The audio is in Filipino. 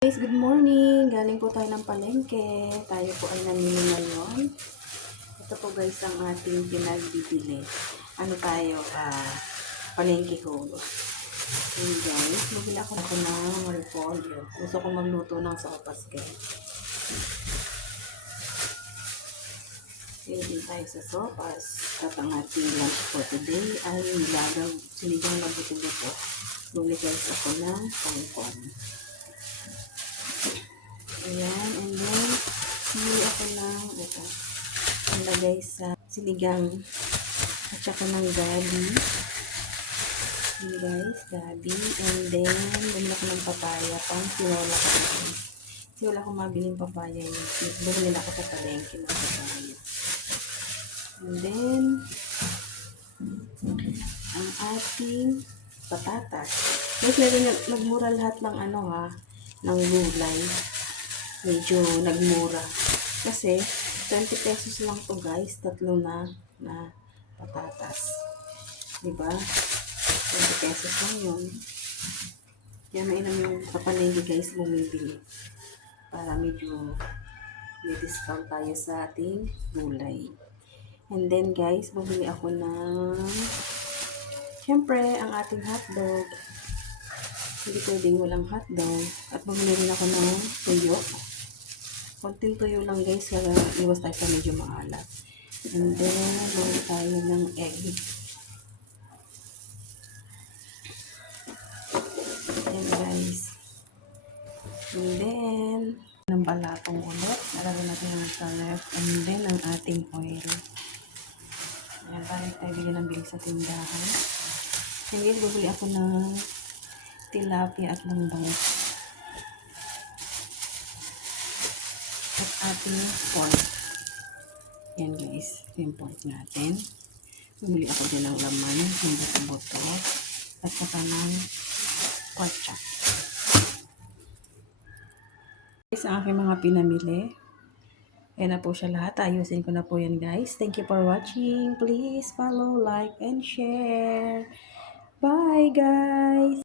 Guys, good morning. Galing po tayo ng palengke. Tayo po ay namili ngayon. Ito po guys ang ating pinagbibili. Ano tayo? Palengke haul. And guys, bumili ako ng repolyo. Gusto ko magluto ng sopas guys. Pwede tayo sa sopas. At ang ating lunch for today ay nilagang sinigang na buto-buto. Bumili guys ako ng kangkong. Ayan, and then, bumili ako ng, ito, nilagay sa sinigang, at saka ng gabi. Ayan guys, gabi, and then, bumili ako ng papaya, pang siwala ko guys. Kasi wala akong mabiling papaya yun. Bumili ako sa palengke ng papaya. And then, ang ating patatas. Guys, nagmura lahat ng ng gulay. Medyo nagmura. Kasi, 20 pesos lang to guys. Tatlo na patatas. Diba? 20 pesos lang yun. Kaya mainam yung kapalengke guys bumibili. Para medyo may discount tayo sa ating gulay. And then guys, bumili ako ng syempre, ang ating hotdog. Hindi pwedeng walang hotdog. At bumili rin ako ng tuyo. Konting tuyo lang guys, kaya iwas tayo sa medyo maalat. And then, bumili tayo ng egg. Ayan guys. And then, ng balatong ulit. Nalagyan natin ang salep. And then, ang ating oil. Ayan, balik tayo bili ng bili sa tindahan. And guys, bumili ako ng tilapia at langbangus. At ating pork. Yan guys, yung pork natin. Bumili ako din ng laman, ng buto-buto, at saka ng pork chop. Guys, ang aking mga pinamili. Ayan na po siya lahat. Ayusin ko na po yan guys. Thank you for watching. Please follow, like, and share. Bye guys!